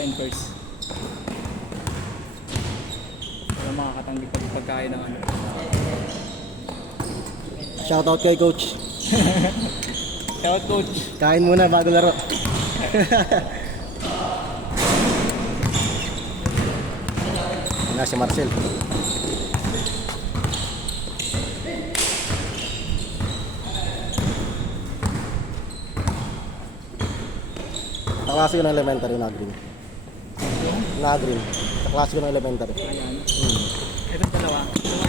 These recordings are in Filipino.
pagkain first. Wala makakatanggi pagkain ng ano. Shoutout kay coach. Shout coach. Kain muna bago laro. Nga si Marcel. Sa klase ko ng elementary na green. Na green. Sa klase ko ng elementary. Ayan. Itong dalawa.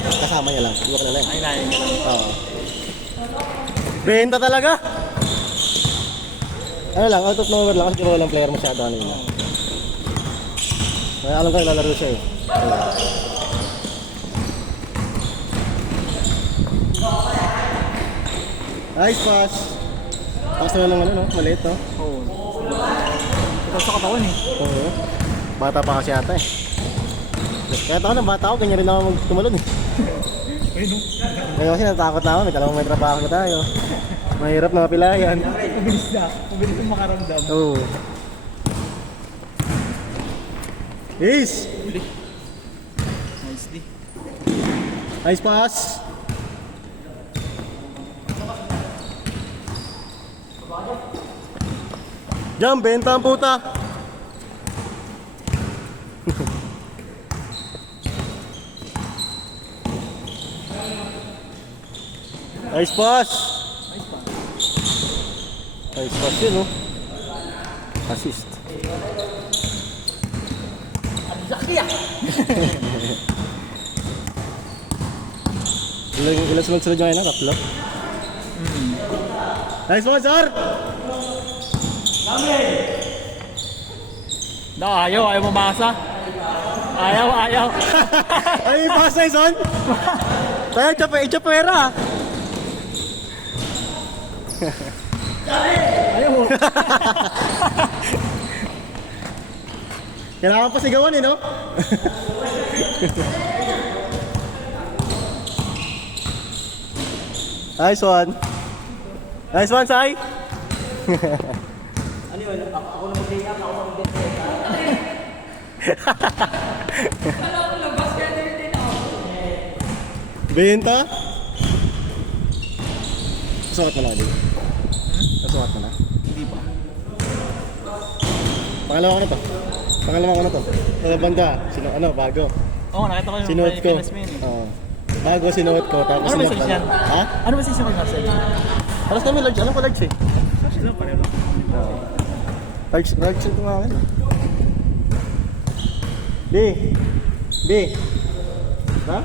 Kasama niya lang. Hindi ko kilala. Ay, layan ka lang. Oo. Benta talaga. Ano lang, out of nowhere lang kasi walang player masyado kanina. May alam ko lalaro siya eh. Nice pass. Pass na lang ano no, maliit no. Oo. Ito sa katawan eh. Oo. Bata pa kasi ata eh. Kaya ako ng bata ako, ganyan rin ako tumalon eh. Ayun. Ngayon kasi natakot na ako, may dalawang may trabaho na tayo. Mahirap na mapilayan. Mabilis na. Mabilis na makaramdam. Oo. Ace! Nicely. Nice pass! Jump, benta ang puta! Nice pass! Nice pa. Nice pass yun, no? Assist. Zakia! Ilan sunod-sunod yung ngayon, tatlo? Nice one, sir! No, ayaw mamasa. Ayaw. Ay, pass na son! Tayo, chapera! Ayaw. Kailangan pa sigawan eh, no? Nice one! Nice one, Sai! Ano yun? Ako na mag-day up, ako mag-day Benta? Susukat mo na, di? Susukat mo na? Hindi ba? Pangalawa ko na to. Sa banda, bago. Oo, nakita ko yung Sinuot ko. Pinas mo yun eh. Oo. Bago sinuot ko, tapos Ano ba sinuot size ko. yan? Ha? Ano ba size yung Marcel? Alas kami large. Anong ko large eh? Sila pareho. Large ito nga akin. B. Ha?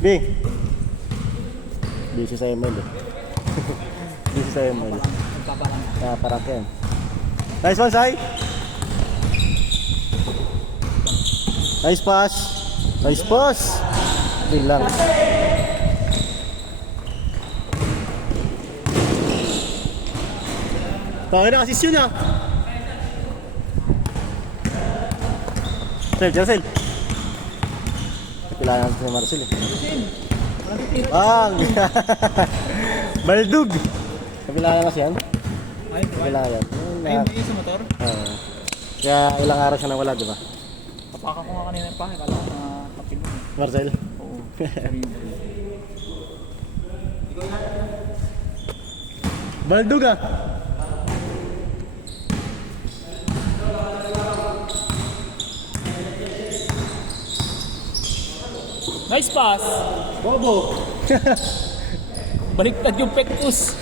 B. Busy sa ML eh. Busy sa ML. Nagpaparang. Parang yan. Nice one, Sai! Nice pass! Bilang. Bakit na assist yun ah? Sel. Kailangan natin si Marcel eh. Bang! Baldug! Kapilangan kasi yan? Ay, Kapilangan. Ay, hindi sa motor. Kaya ilang araw siya nawala, di ba? Kapaka ko nga kanina yung pake. Kala ko na kapil mo. Marcel? Oo. Baldug ah! Nice pass! Bobo! Baliktad yung pectus.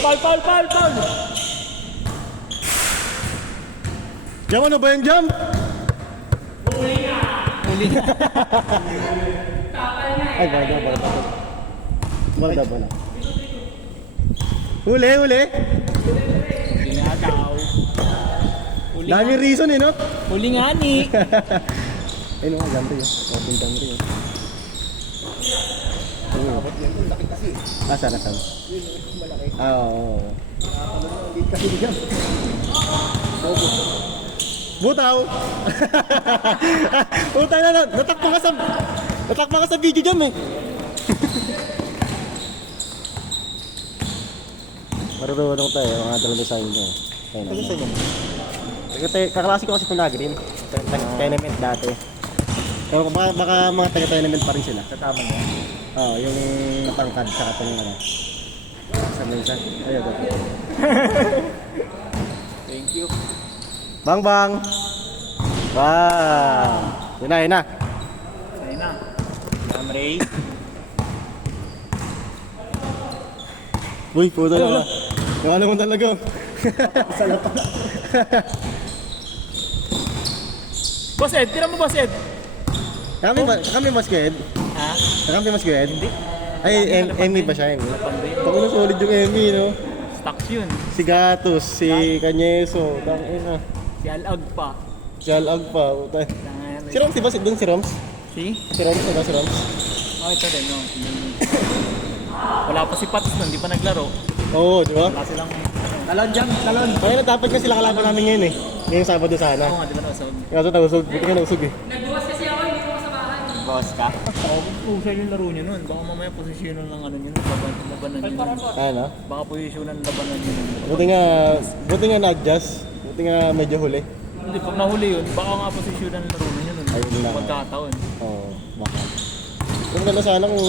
Foul! Jam, ano ba yung jam? Huli nga. Ay, balda. Huli. Huli nga daw. Daming reason eh, no? Huli nga ni. Ay, no, ganto yun. Open camera yun. Saan? Oo. Butaw! Utang na, natakpa ka sa video jam eh. Marunong tayo, mga dalawang design nyo. Ayun, Ano sa inyo? Kaklase ko kasi ito na green. Tenement dati. Pero baka mga taga-tenement pa rin sila. Sa tama niya. Oo, yung matangkad sa katong ano. Sa mesa. Ayun, go. Thank you. Bang bang! Wow! Yun na, yun na. Ayun na. Ray. Uy, puto na. Yung ano mo talaga. Salapa. Boss Ed, tira mo Boss Ed. Kami mas good. Ha? Kami mas good. Hindi. Ay, Emmy ba siya? Emmy? Tako na solid yung Emmy, no? Stocks yun. Si Gatos, si Canyeso, tangina. Si Alag pa. Si Alag pa, puta. Si Roms, di ba? Doon si Roms? Si? Si Roms, di ba si Roms? Oh, ito din, no? Wala pa si Pats nun, di pa naglaro. Oo, di ba? Wala silang... Talon dyan, talon. Kaya na dapat nga sila kalaban namin ngayon eh. Ngayong Sabado sana. Oo nga, di ba nausog? Kaso nabusog, buti nga nabusog eh. Boss ka. Oo, pusher yung laro niya nun. Baka mamaya posisyonan lang ano yun, labanan yun. Ano? Baka posisyonan labanan yun. Buti nga na-adjust. Buti nga medyo huli. Hindi, pag nahuli yun, baka nga posisyonan laro niya nun. Ayun lang. Pagkataon. Oo, baka. Kung ganda sana kung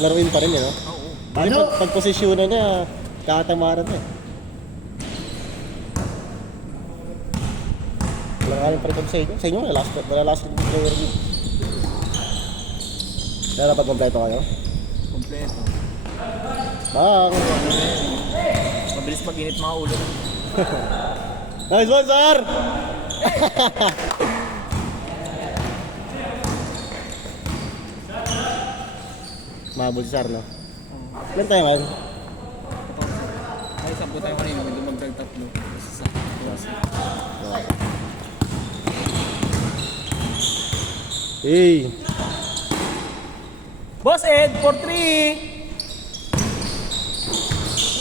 laruin pa rin yun, no? Oo. Kasi pag posisyonan niya, kakatamaran na eh. Wala nga rin pa rin sa inyo. Sa inyo, wala last player yun. Kaya napag-kompleto kayo? Kompleto. Bang! Mabilis mag-init mga ulo. Nice one, sir! Mahabol si Sar, no? Ilan tayo ngayon? Ay, sampo tayo kanina, may dumagdag tatlo. Hey! Boss Ed, for 3!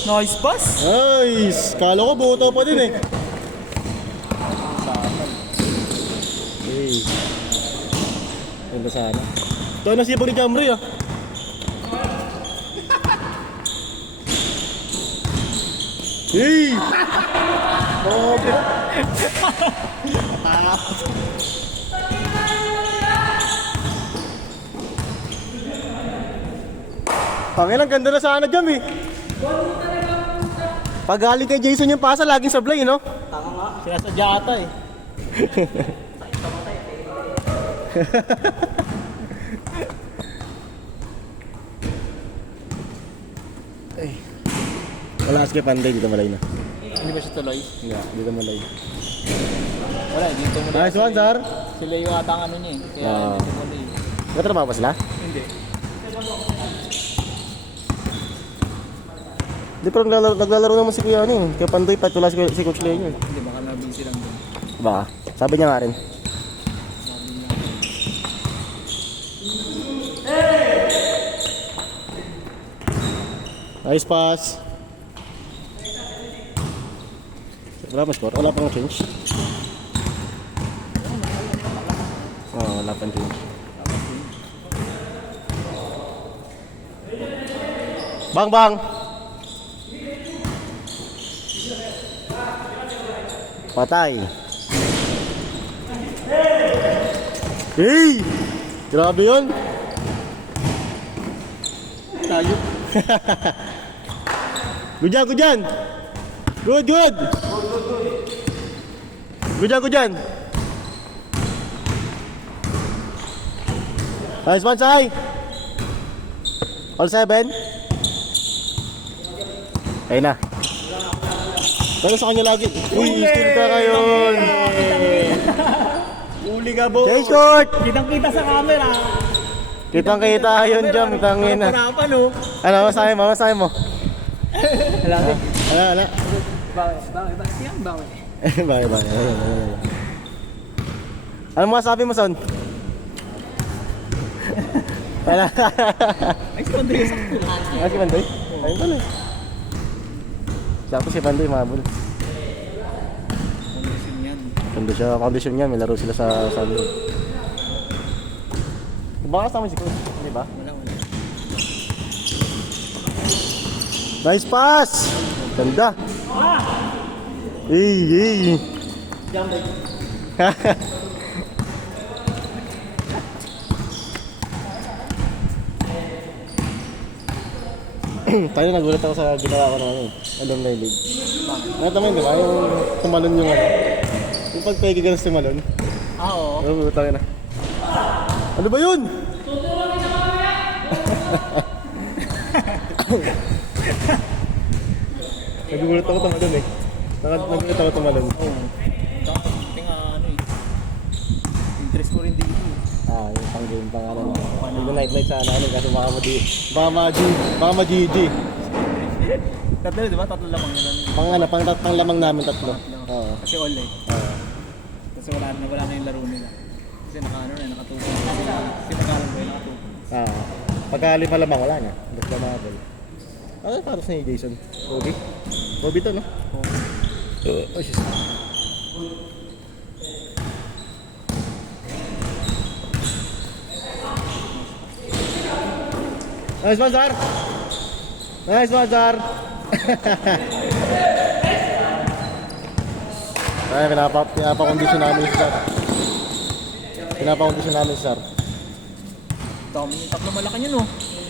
Nice pass! Nice! Kala ko buto pa din eh. Hey! Ganda sana. Ito na sipag ni Camry ah. Hey! Oh, Pangilang ganda na sana jam eh. Pag galing kay Jason yung pasa, laging sablay, no? Tama nga. Sinasadya ata eh. Ay. Wala kasi kay Panday, dito malay na. Hindi ba siya tuloy? Yeah, dito malay. Wala, dito mo Nice one, sir. Sila yung ata ang ano niya eh. Kaya Ah. hindi mo eh. Nagtatrabaho pa sila? Hindi. Di pero naglalaro naman si Kuya ano eh. Kaya Panday, patula si Coach Leo yun. Hindi, baka na-busy lang doon. Baka. Sabi niya nga rin. Sabi niya. Nice pass. Wala pa score? Wala pang change? Oo, wala pang change. Bang bang! Patay! Hey! Grabe yun! Tayo. Good dyan, good dyan! Good, good! Good dyan, good dyan! Nice one, Sai! All 7? Ayun na. Pero sa kanya lagi. Uy, steal ka ngayon! Uli ka, bo. Change court! Kitang-kita sa camera. Kitang kita yun dyan, tangin na. Parapan oh. Ano, masahe mo, masahe mo. Wala. Wala. Bakit? Yan, bakit? Bye. Ano masabi mo, Son? Wala. Ay, si Pandoy yung sakto. Si Pandoy? Ayun pala. Sakto si Pandoy, mahabol. Kondisyon yan. Kondisyon niya, may laro sila sa Sunday. Baka kasama si Coach, di ba? Wala. Nice pass! Ganda. Ey. Tayo nagulat ako sa ginawa ko ng alumni league. Nakita mo yun, di ba? Yung tumalon yung ano. Yung pagpegi ka na tumalon. Oo. Oo, tayo na. Ano ba yun? Nagugulat ako tumalon eh. Nagugulat ako tumalon. Oo. Tsaka, tinga ano eh. Interest ko rin dito eh. Yung pang-game pang ano. Yung night sana ano kasi baka ma-GG. Tatlo, di ba? Tatlo lamang yun. Pang lamang namin tatlo. Oo. Kasi all eh. Oo. Kasi wala na yung laro nila. Kasi nakatupo. Kasi magalang ko yung nakatupo. Pagka lima lamang wala na. Basta lamabal. Ano para sa ni Jason? Bobby? Bobby to no? Oo. Oh shit. Nice one, Zar! Nice one, Zar! Ay, pinapakondisyon namin si Zar. Pinapakondisyon namin si Zar. Dami yung tatlo malaki yun oh.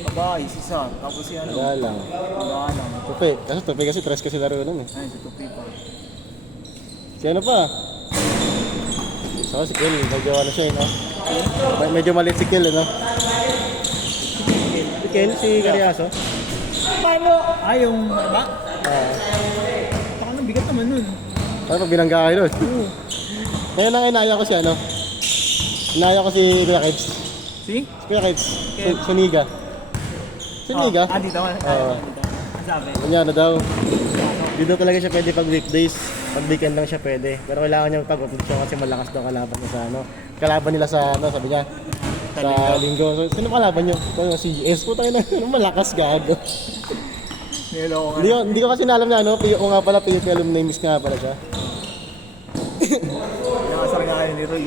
Abay, si Sar. Tapos si ano. Wala lang. Wala lang. Tupi kasi tres kasi laro nun eh. Ay, si Tupi pa. Si ano pa? So, si Kel, medyo ano siya eh, no? Medyo maliit si Kel, no? Si Kel, si Cariaso. Paano? Ay, yung ba? Baka nang bigat naman nun. Ano pag binangga kayo nun? Ngayon ang inaya ko si ano? Inaya ko si Kuya Kids. Si? Si Kuya Kids. Suniga. Suniga? Dito. Oo. Ang sabi. Kanya na daw. Dito talaga siya pwede pag weekdays. Pag weekend lang siya pwede. Pero kailangan niyang pag-operation kasi malakas daw kalaban niya sa ano. Kalaban nila sa ano, sabi niya. Sa linggo. So, sino kalaban niyo? Si GS po tayo na malakas gago. Niloko nga. Hindi ko kasi nalam na ano, PO nga pala, PO alumni miss nga pala siya. Nakasar nga kayo ni Roy.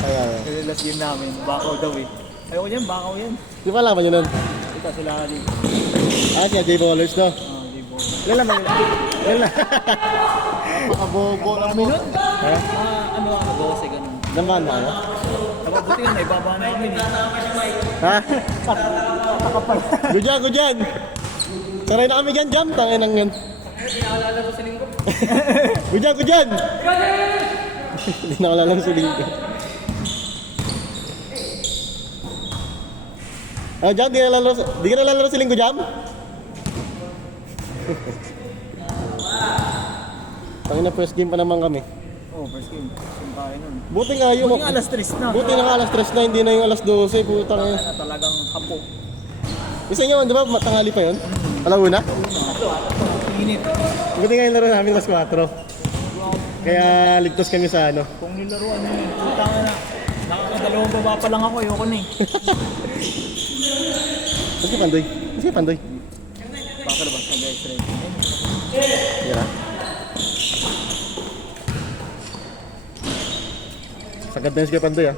Kaya, Yung last game namin, bakaw daw eh. Ayoko yan, bakaw yan. di ba alaman nyo nun? Ito sila rin. Siya J Ballers no? Di ba? Ilan naman yun? Ilan na? Makabobo lang mo. Ha? Ano ako, 12 ganun. Naman na ano? Napabuti yun, may baba na yun eh. Ha? Good dyan! Saray na kami dyan, jam! Tangin ang yan. Good dyan! Hindi na wala lang sa linggo. Jam, di ka nalalaro sa linggo, jam? Tangin na first game pa naman kami. Oh, first game. Saan tayo nun? Buti nga yung... Buti nga alas 3 na. Buti na nga alas 3 na, hindi na yung alas 12. Puta nga. Na talagang hapo. Isa nyo, di ba? Tanghali pa yun? Alauna? Init. Buti nga yung laro namin mas 4. Kaya ligtas kami sa ano. Kung nilaruan nyo eh. Puta nga na. Nakakadalawang baba pa lang ako. Ayoko na eh. Mas Pandoy. Mas Pandoy. Pakalabas na guys. Yan. Sagad na yung si Pandoy ah.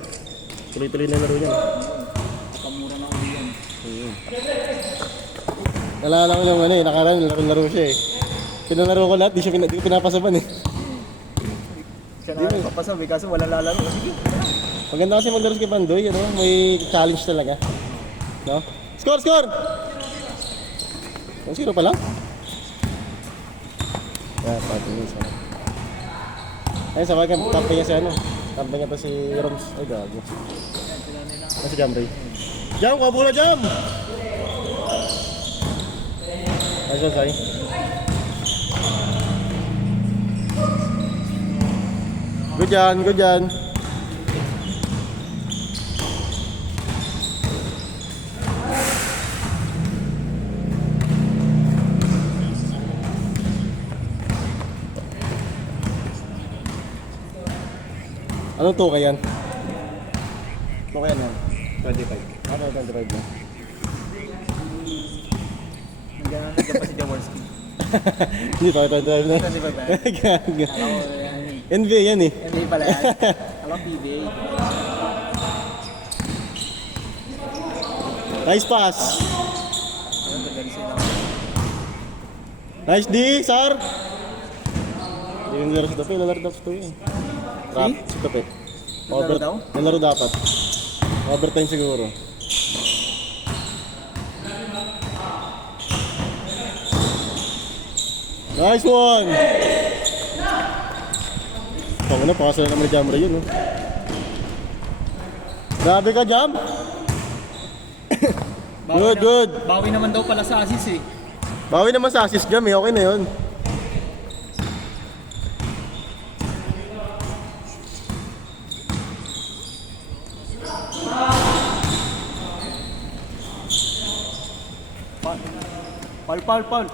Tuloy-tuloy na yung laro niya. Kamura na ulit yan. Nalala ko yung ano eh, nakaraan, laro siya eh. Pinalaro ko lahat, di ko pinapasaban eh. Siya na papasabi kaso walang lalaro. Sige. Maganda kasi maglaro si Pandoy, ano? May challenge talaga. No? Score! 1-0 pa lang? Yeah, pati yun sa... Ayun, sa bagay, tampay niya si ano. Tampay niya pa si Roms. Ay, gago. Ano si Jamray? Jam! Kuha bola, Jam! Ayos ba, Sai? Good yan. Anong tuka yan? Tuka yan yan? 25. Ano 25 na? Nandiyan pa si Jaworski. Hindi pa, 25 na. 25 ba? Gaga. Alam ko, NBA yan eh. hindi pala yan. Alam ko, PBA. Nice pass. Ayun, tagal sila. Nice D, Sar! Hindi yung nilaro si Tope, lalaro daw si Tope. Trap, si Tope. Nalaro daw? Nalaro dapat. Overtime siguro. Nice one! Pang ano, pakasala naman ni Jamra yun, oh. Grabe ka, Jam! Good, good. Bawi naman daw pala sa assist eh. Bawi naman sa assist, Jam, eh. Okay na yun. Paul.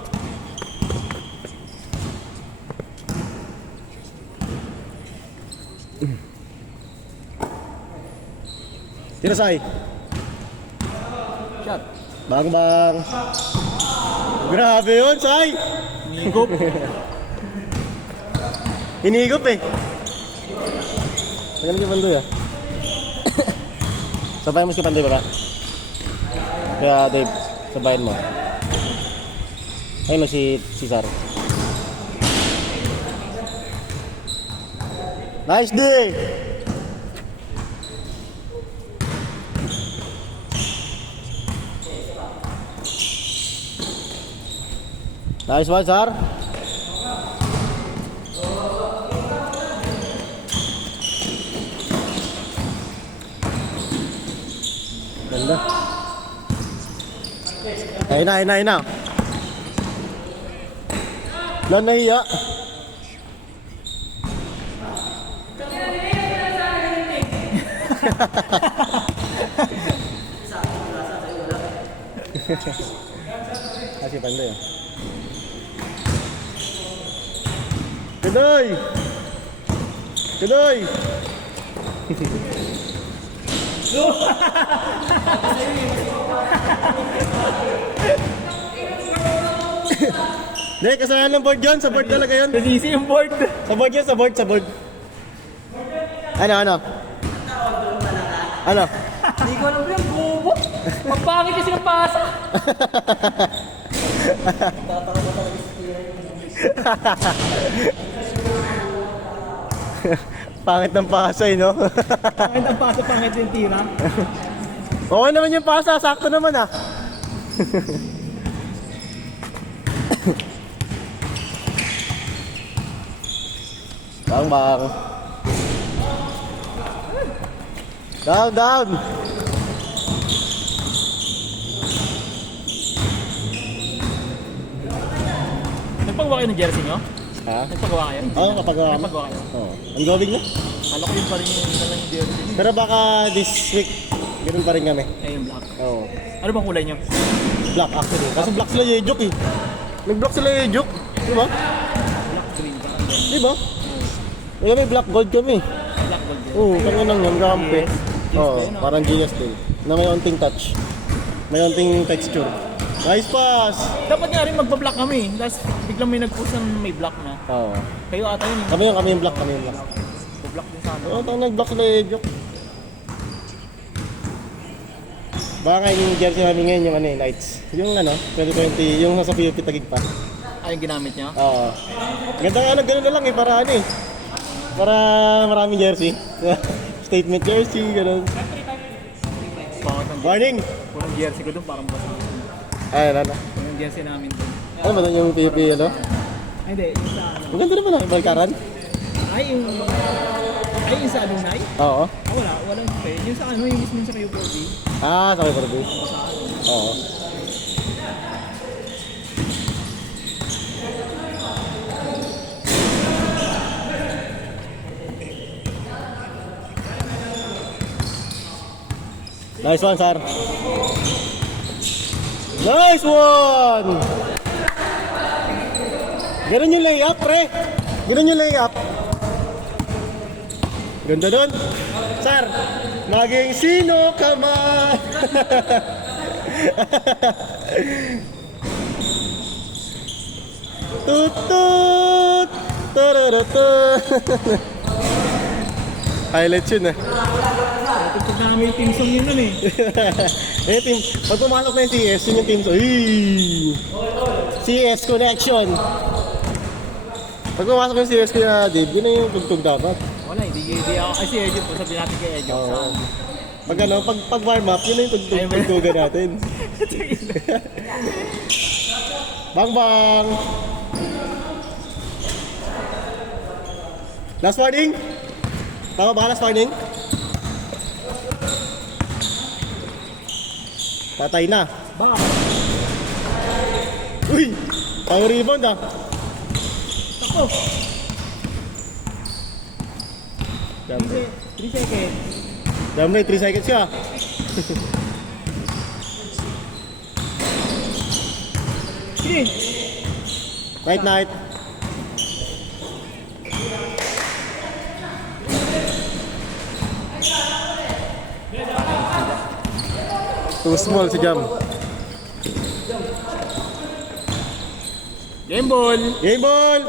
Tirasay. Shot. Bang. Grabe yun, Sai! Nigop. Hinigop eh. Tagal si Pandoy ah. Sabayan mo si Pandoy ba? Kaya Dave, sabayan mo. Ayun na si Sar. Nice day! Nice one, Sar. Ganda. Ayun na. Lan nahiya. Kasi Pandoy ah. Kedoy! Hindi, kasalanan ng board yun. Sa board talaga yun. Nasisi yung board. Sa board yun, sa board. Ano? Hindi ko alam yung bobo. Magpangit kasi ng pasa. Pangit ng pasay, no? Pangit ang pasa, pangit yung tira. Okay naman yung pasa, sakto naman ah. Bang. Down. Nagpagawa kayo ng jersey nyo? Ha? Nagpagawa kayo? Oo, kapagawa mo. Nagpagawa kayo? Oo. Ang going na. Kala ko yun pa rin yung isa lang yung jersey. Pero baka this week, ganun pa rin kami. Eh, yung black. Oo. Ano bang kulay nyo? Black actually. Kaso black sila Yejok eh. Nag-black sila Yejok. Di ba? Black green. Di ba? Wala may black gold kami. Black gold. Oo, kanya lang yan. Rampe. Oo, din, no? parang GS din. Na may onting touch. May onting texture. Nice pass! Dapat nga rin magpa-black kami. Tapos biglang may nag-post na may black na. Oo. Kayo ata yun Kami yung black. Black din sana. Oo, tayo nag-black sila Yejok. Baka yung jersey namin ngayon yung lights. Yung 2020, yung nasa PUP Taguig pa. Ay, yung ginamit niya? Oo. Ganda nga gano'n na lang eh, para para maraming jersey. Statement jersey, gano'n. Bakit ang Morning! Kung jersey ko doon parang basa. Ay, ano? Kung yung jersey namin doon. Ano ba doon yung PUP, ano? Ay, hindi. Yung sa ano. Ang ganda naman Balkaran. Ay, yung sa alumni? Oo. Walang spray. Yung sa ano, yung mismo sa QPOB. Ah, sakay para doon. Oo. Nice one, Sar. Nice one! Ganun yung layup, pre. Ganun yung layup. Ganda doon. Sar, maging sino ka man. Tutut! Tararata! Highlights yun eh. Tugtog na namin yung team song yun nun eh. Eh, team, pag pumasok na yung CS, yun yung team to. Eee! CS connection. Pag pumasok yung CS kaya Dave, yun na yung tugtog dapat. Wala, hindi ako. Kasi Edyo po, sabi natin kay Edyo. Oo. Pag ano, pag warm up, yun na yung tugtugan natin. Bang bang! Last warning? Tama ba last warning? Patay na. Baka. Uy! Pang rebound ah. Ako. Damn 3 seconds. Damn 3 seconds ka. Sige. Night night. Too small si Jam. Game ball. Game ball!